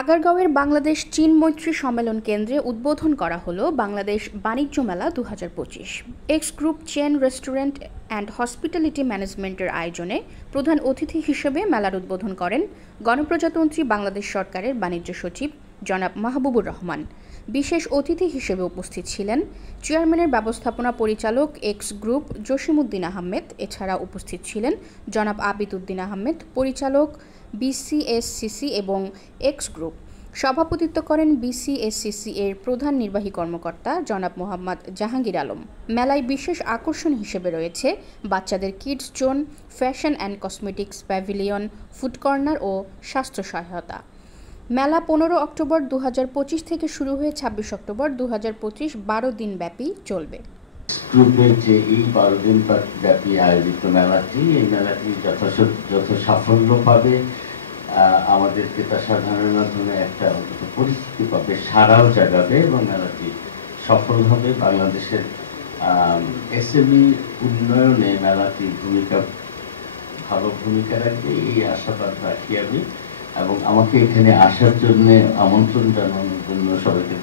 আগারগাঁওয়ের বাংলাদেশ চীন মৈত্রী সম্মেলন কেন্দ্রে উদ্বোধন করা হলো বাংলাদেশ বাণিজ্য মেলা ২০২৫। X group chain restaurant and hospitality ম্যানেজমেন্টের আয়োজনে প্রধান অতিথি হিসেবে মেলার উদ্বোধন করেন গণপ্রজাতন্ত্রী বাংলাদেশ সরকারের বাণিজ্য সচিব জনাব মাহবুবুর রহমান। বিশেষ অতিথি হিসেবে উপস্থিত ছিলেন চেয়ারম্যানের ব্যবস্থাপনা পরিচালক এক্স গ্রুপ জসিমউদ্দিন আহমেদ। এছাড়া উপস্থিত ছিলেন জনাব আবিদ উদ্দিন আহমেদ, পরিচালক বিসিএসসিসি এবং এক্স গ্রুপ। সভাপতিত্ব করেন বিসিএসসিসি এর প্রধান নির্বাহী কর্মকর্তা জনাব মোহাম্মদ জাহাঙ্গীর আলম। মেলায় বিশেষ আকর্ষণ হিসেবে রয়েছে বাচ্চাদের kids zone, fashion and cosmetics pavilion, food corner ও স্বাস্থ্য সহায়তা। মেলা 15 অক্টোবর 2025 থেকে শুরু হয়ে 26 অক্টোবর 2025 12 দিন ব্যাপী চলবে। গ্রুপের যে এই 12 দিন ব্যাপী আয়োজিত মেলাটি, এই মেলাটি যত সাফল্য পাবে, আমাদের ক্রেতা সাধারণের মাধ্যমে একটা পরিস্থিতি পাবে, সারাও জাগাবে এবং মেলাটি সফল হবে। বাংলাদেশের এসএমই উন্নয়নে মেলাটি ভালো ভূমিকা রাখবে, এই আশাবাদ রাখি আমি। এবং আমাকে এখানে আসার জন্য আমন্ত্রণ জানানোর জন্য সবাইকে